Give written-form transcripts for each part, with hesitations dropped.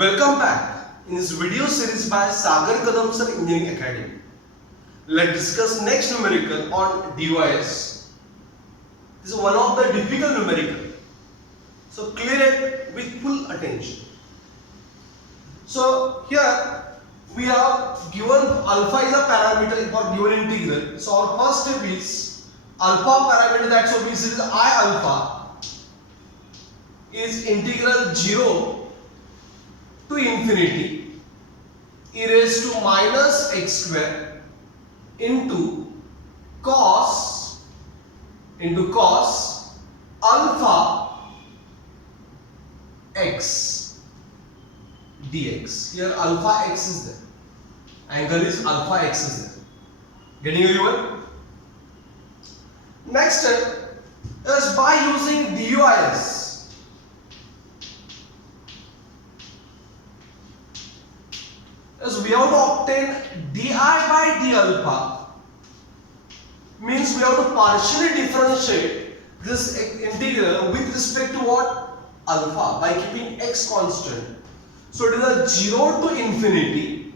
Welcome back in this video series by Sagar Kadam Sir Engineering Academy. Let's discuss next numerical on DUIS. This is one of the difficult numerical. So clear it with full attention. So here we have given alpha is a parameter for given integral. So our first step is alpha parameter, that's what we say is I alpha is integral 0 to infinity e raised to minus x square into cos alpha x dx. Here alpha x is there, angle is alpha x is there. Getting everyone? Next step is by using DUIS. As we have to obtain di by d alpha, means we have to partially differentiate this integral with respect to what? Alpha, by keeping x constant. So it is a 0 to infinity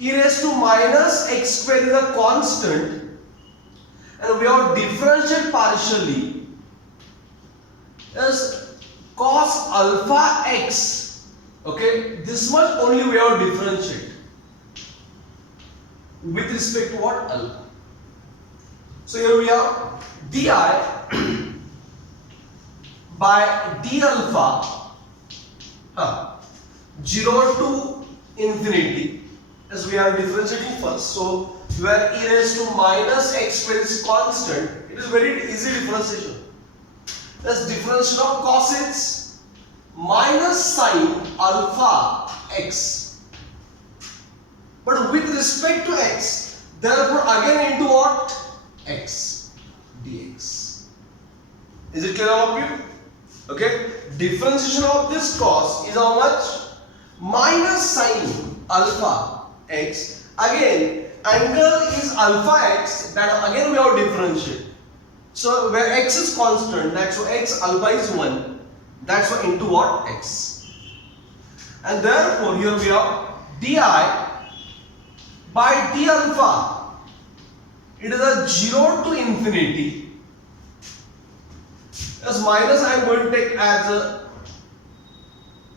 e raised to minus x square is a constant, and we have to differentiate partially as cos alpha x. Okay, this much only we have to differentiate with respect to what? Alpha. So here we have di by d alpha 0 to infinity, as we are differentiating first. So where e raised to minus x square is constant, it is very easy differentiation. That's differentiation of cos x minus sine alpha x, but with respect to x, therefore again into what? X dx. Is it clear all of you? Okay, differentiation of this cos is how much? Minus sine alpha x. Again angle is alpha x, that again we have to differentiate. So where x is constant, that's why x alpha is 1. That's why into what? X. And therefore here we have di by d alpha. It is a 0 to infinity. As minus I am going to take as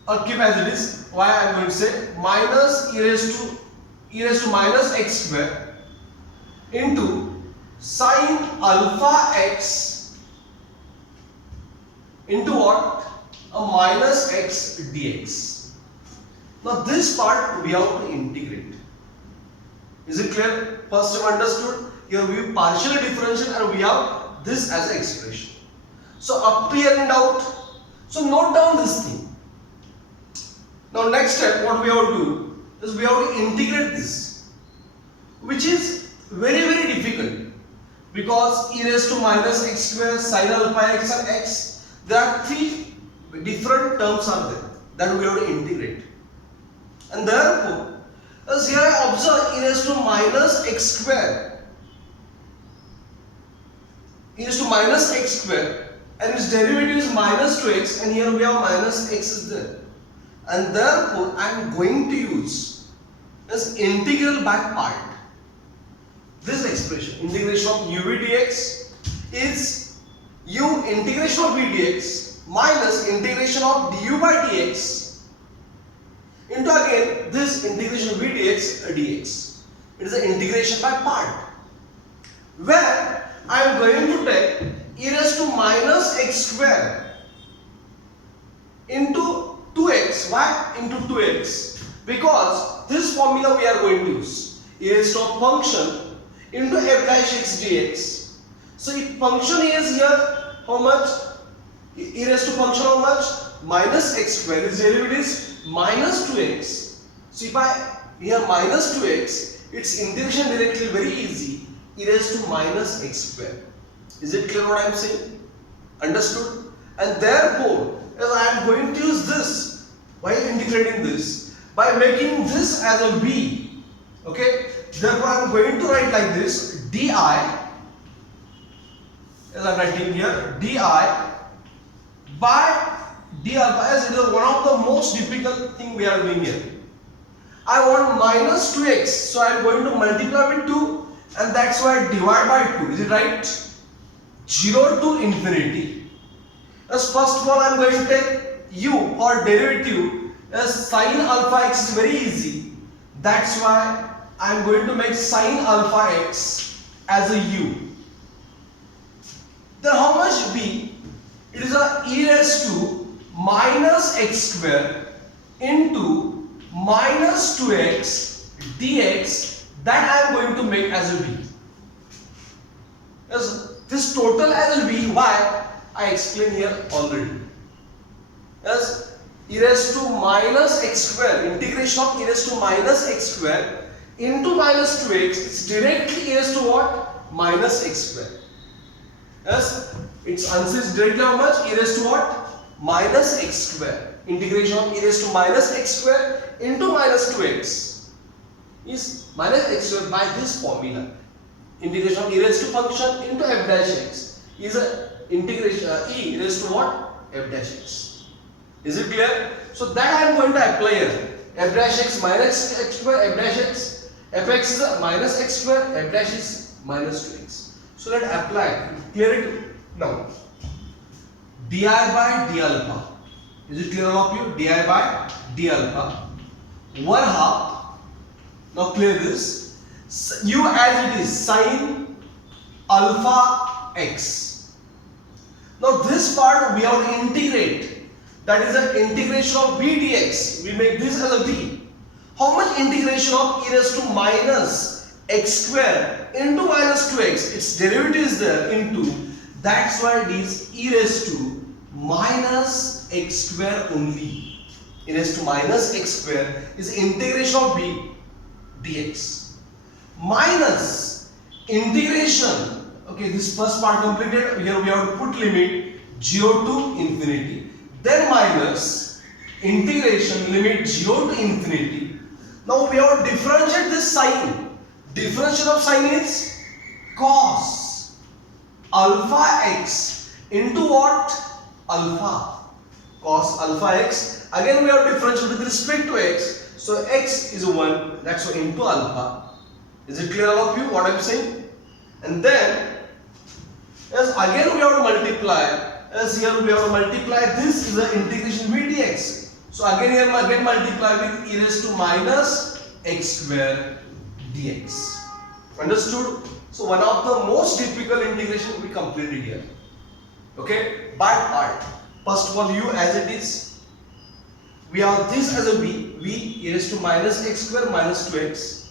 or keep as it is. Why I am going to say minus e raised to minus x square into sine alpha x into what? A minus x dx. Now this part we have to integrate. Is it clear? First you understood? Here we partially differentiate and we have this as an expression. So up to here in doubt. So note down this thing. Now next step what we have to do is we have to integrate this, which is very difficult, because e raised to minus x square, sin alpha x and x, there are three different terms are there that we have to integrate. And therefore, as here I observe e raised to minus x square, e raised to minus x square, and its derivative is minus 2x, and here we have minus x is there. And therefore, I am going to use this integral back part. This expression, integration of uv dx, is u integration of v dx minus integration of du by dx into again this integration of v dx dx. It is an integration by part, where I am going to take e raised to minus x square into 2x. Why into 2x? Because this formula we are going to use, e raised to a function into f dash x dx. So if function is here how much? E raised to function how much? Minus x square. Its derivative is minus 2x. So if I here minus 2x, its integration directly very easy. E raised to minus x square. Is it clear what I am saying? Understood? And therefore, as I am going to use this, while integrating this, by making this as a v. Okay? Therefore I am going to write like this, di, as I am writing here, di by d alpha, as it is one of the most difficult thing we are doing here. I want minus 2x, so I am going to multiply with 2 and that's why I divide by 2. Is it right? 0 to infinity. As first of all, I am going to take u or derivative as sin alpha x is very easy. That's why I am going to make sin alpha x as a u. Then how much b? It is a e raised to minus x square into minus 2x dx that I am going to make as a b. As this total as will be, why? I explained here already. As e raised to minus x square, integration of e raised to minus x square into minus 2x, it's directly e raised to what? Minus x square. Yes, its answer is directly how much? E raised to what? Minus x square. Integration of e raised to minus x square into minus 2x is minus x square by this formula. Integration of e raised to function into f dash x is a integration e raised to what? F dash x. Is it clear? So that I am going to apply here. F dash x minus x square, f dash x, fx is a minus x square, f dash is minus 2x. So let apply. Clear it now. Di by d alpha. Is it clear all of you? Di by d alpha. 1/2. Now clear this. U as it is sin alpha x. Now this part we have to integrate. That is the integration of b dx. We make this as a b. How much integration of e raised to minus x square into minus 2x? Its derivative is there into. That's why it is e raised to minus x square only. E raised to minus x square is integration of b dx. Minus integration. Okay, this first part completed. Here we have to put limit 0 to infinity. Then minus integration limit 0 to infinity. Now we have to differentiate this sign. Differentiation of sign is cos alpha x into what? Alpha. Cos alpha x. Again we have to differentiate with respect to x. So x is 1. That's why into alpha. Is it clear all of you what I am saying? And then as again we have to multiply. As here we have to multiply, this is the integration v dx. So again here again multiply with e raised to minus x square dx. Understood? So one of the most difficult integration we completed here. Okay, by part. First of all, u as it is. We have this as a v e raised to minus x square minus 2x.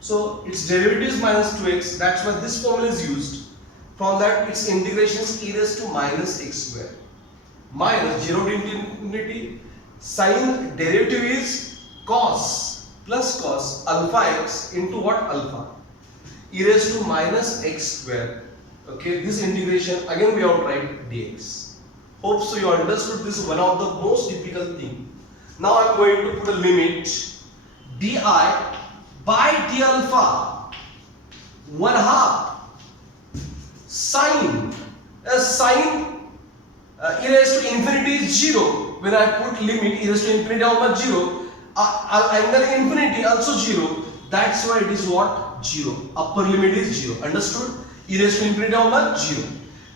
So its derivative is minus 2x. That's why this formula is used. From that, its integration is e raised to minus x square minus 0 to infinity. Sin derivative is cos plus cos alpha x into what? Alpha. E raised to minus x square. Okay, this integration again we have to write dx. Hope so you understood this is one of the most difficult thing. Now I am going to put a limit di by d alpha 1/2 sin e raised to infinity is 0. When I put limit e raised to infinity how much? 0. Angle infinity also 0. That's why it is what? 0. Upper limit is 0. Understood? E raised to infinity how much? 0.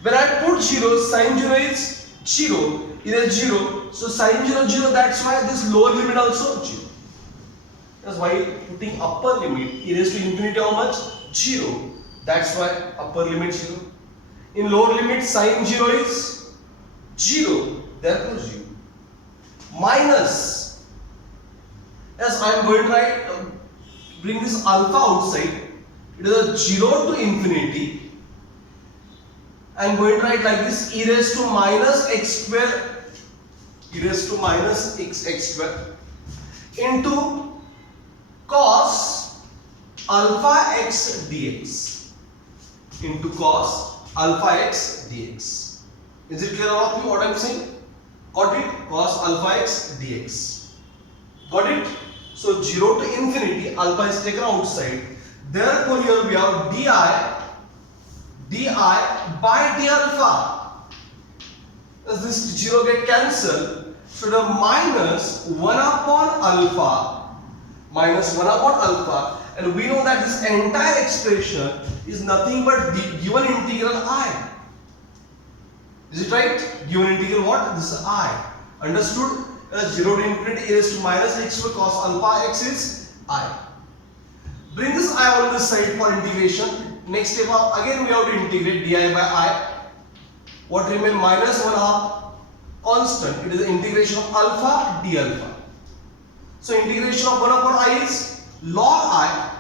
When I put 0, sin 0 is 0. E raised 0. So sin 0 0. That's why this lower limit also 0. That's why putting upper limit e raised to infinity how much? 0. That's why upper limit 0. In lower limit sin 0 is 0. Therefore 0. Minus. As I am going to write, bring this alpha outside. It is a 0 to infinity. I am going to write like this e raised to minus x square. E raised to minus x square into cos alpha x dx. Into cos alpha x dx. Is it clear all of you what I am saying? Got it? Cos alpha x dx. Got it? So 0 to infinity, alpha is taken outside. Therefore here we have di by d alpha. As this 0 get cancelled, So the minus 1 upon alpha, minus 1 upon alpha, and we know that this entire expression is nothing but the given integral I. Is it right? Given integral what? This is I. Understood? 0 to infinity e raised to minus x square cos alpha x is I. Bring this I on this side for integration. Next step, again we have to integrate di by I. What remain? Minus 1 half constant. It is the integration of alpha d alpha. So integration of 1 upon I is log I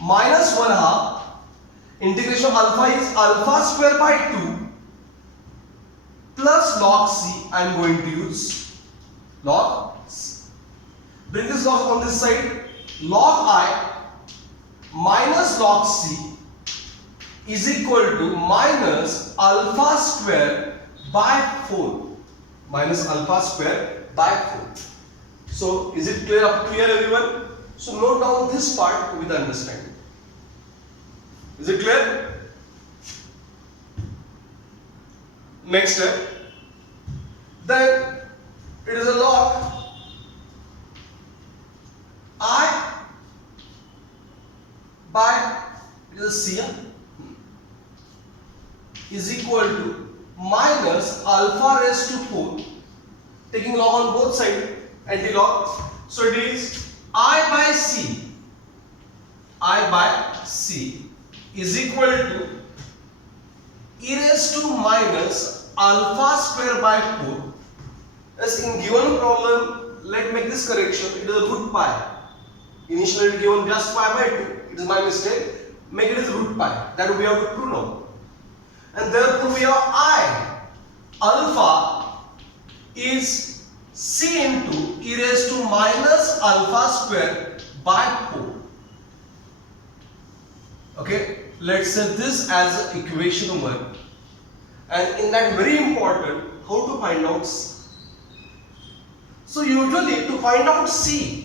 minus 1 half. Integration of alpha is alpha square by 2 plus log c. I am going to use log c. Bring this log on this side. Log I minus log c is equal to minus alpha square by 4. Minus alpha square by 4. So is it clear up to here, everyone? So note down this part with understanding. Is it clear? Next step. Then it is a log I by, it is a C, is equal to minus alpha raised to 4, taking log on both sides, anti-log. So it is I by C is equal to e raised to minus alpha square by 4. As in given problem, let's make this correction. It is root pi. Initially it is given just pi by 2. It is my mistake. Make it as root pi. That we have to prove now. And therefore we have I. Alpha is C into e raised to minus alpha square by 4. Okay. Let's say this as equation 1. And in that very important, how to find out C. So usually to find out C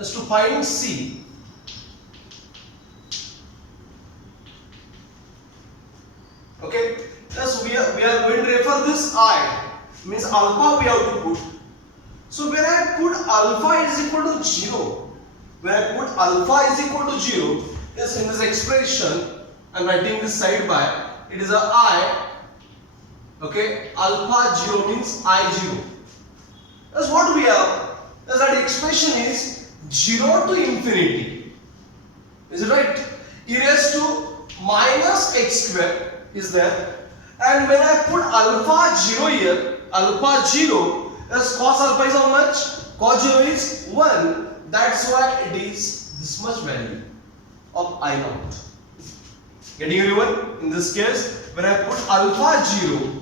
is to find C. Okay, thus we are going to refer this I, means alpha we have to put. So when I put alpha is equal to 0, when I put alpha is equal to 0, is in this expression I am writing this side by, it is a I. Okay, alpha 0 means I 0. That's what we have. As that expression is 0 to infinity. Is it right? E raised to minus x square is there. And when I put alpha 0 here, alpha 0, as cos alpha is how much? Cos 0 is 1. That's why it is this much value of I naught. Getting everyone? In this case, when I put alpha 0,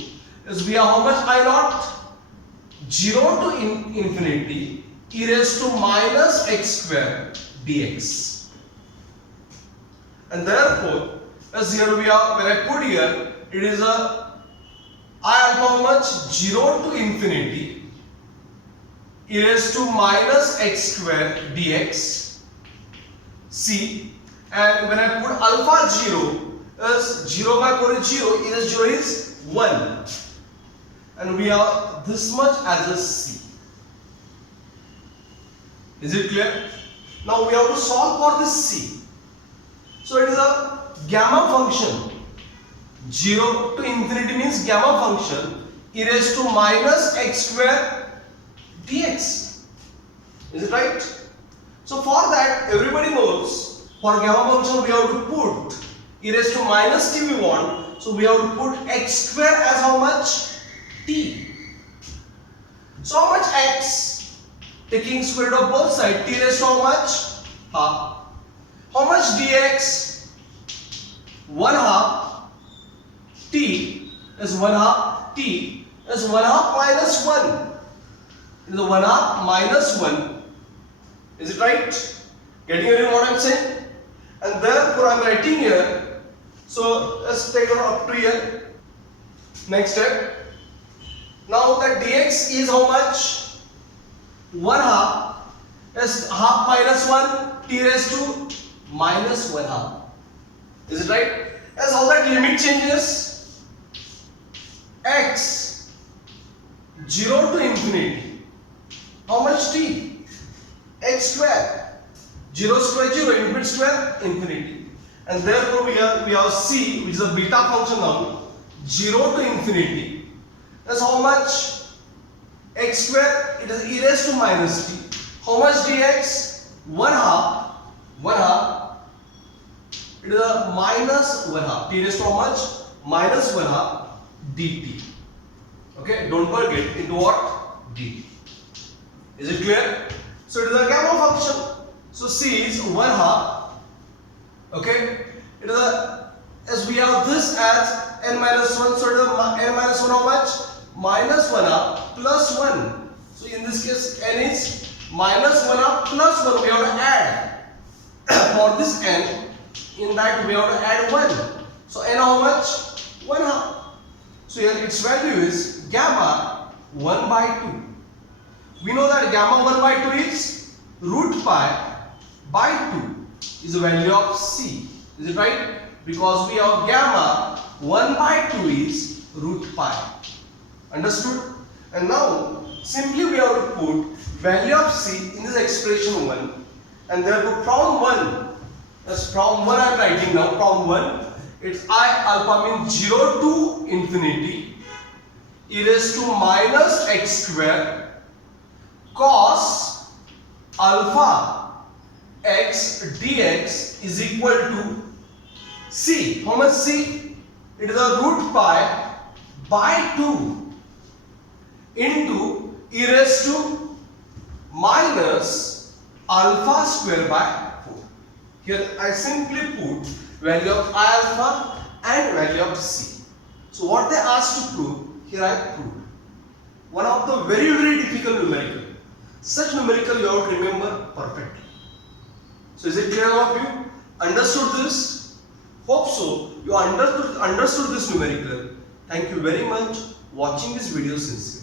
is we have how much I naught? 0 to infinity e raised to minus x square dx. And therefore, as here we are, when I put here, it is a I alpha how much? 0 to infinity e raised to minus x square dx c. And when I put alpha 0, as 0 by 4 is 0, e raised to 0 is 1. And we have this much as a C. Is it clear? Now we have to solve for this C. So it is a gamma function. 0 to infinity means gamma function e raised to minus x square dx. Is it right? So for that, everybody knows for gamma function we have to put e raised to minus t we want. So we have to put x square as how much? T. So how much x? Taking square root of both sides, t raised to how much? Half. How much dx? 1 half. T is 1 half. T is 1 half minus 1. It is 1 half minus 1. Is it right? Getting what I am saying? And therefore I am writing here. So let's take it up to here. Next step. Now that dx is how much? 1 half is half minus 1 t raised to minus 1 half. Is it right? As how that limit changes? X 0 to infinity. How much t? X square. 0 square 0, infinity square infinity. And therefore we have c, which is a beta function now. 0 to infinity. That's how much? X square, it is e raised to minus t. How much dx? 1 half. 1 half. It is a minus 1 half. T raised to how much? Minus 1 half dt. Okay, don't forget into what? dt. Is it clear? So it is a gamma function. So c is 1 half. Okay, it is a, as we have this as n minus 1, so it is n minus 1 how much? Minus 1 half plus 1. So in this case n is minus 1 half plus 1, we have to add. For this n, in that we have to add 1. So n how much? 1 half. So here its value is gamma 1 by 2. We know that gamma 1 by 2 is root pi by 2 is the value of c. Is it right? Because we have gamma 1 by 2 is root pi. Understood? And now simply we have to put value of c in this expression 1, and therefore from 1, that's from 1 I am writing now, from 1 it's I alpha means 0 to infinity e raised to minus x square cos alpha x dx is equal to c. How much c? It is a root pi by 2 into e raised to minus alpha square by 4. Here I simply put value of I alpha and value of c. So what they asked to prove, here I proved. One of the very difficult numerical. Such numerical you have to remember perfectly. So is it clear all of you? Understood this? Hope so. You understood this numerical. Thank you very much watching this video sincerely.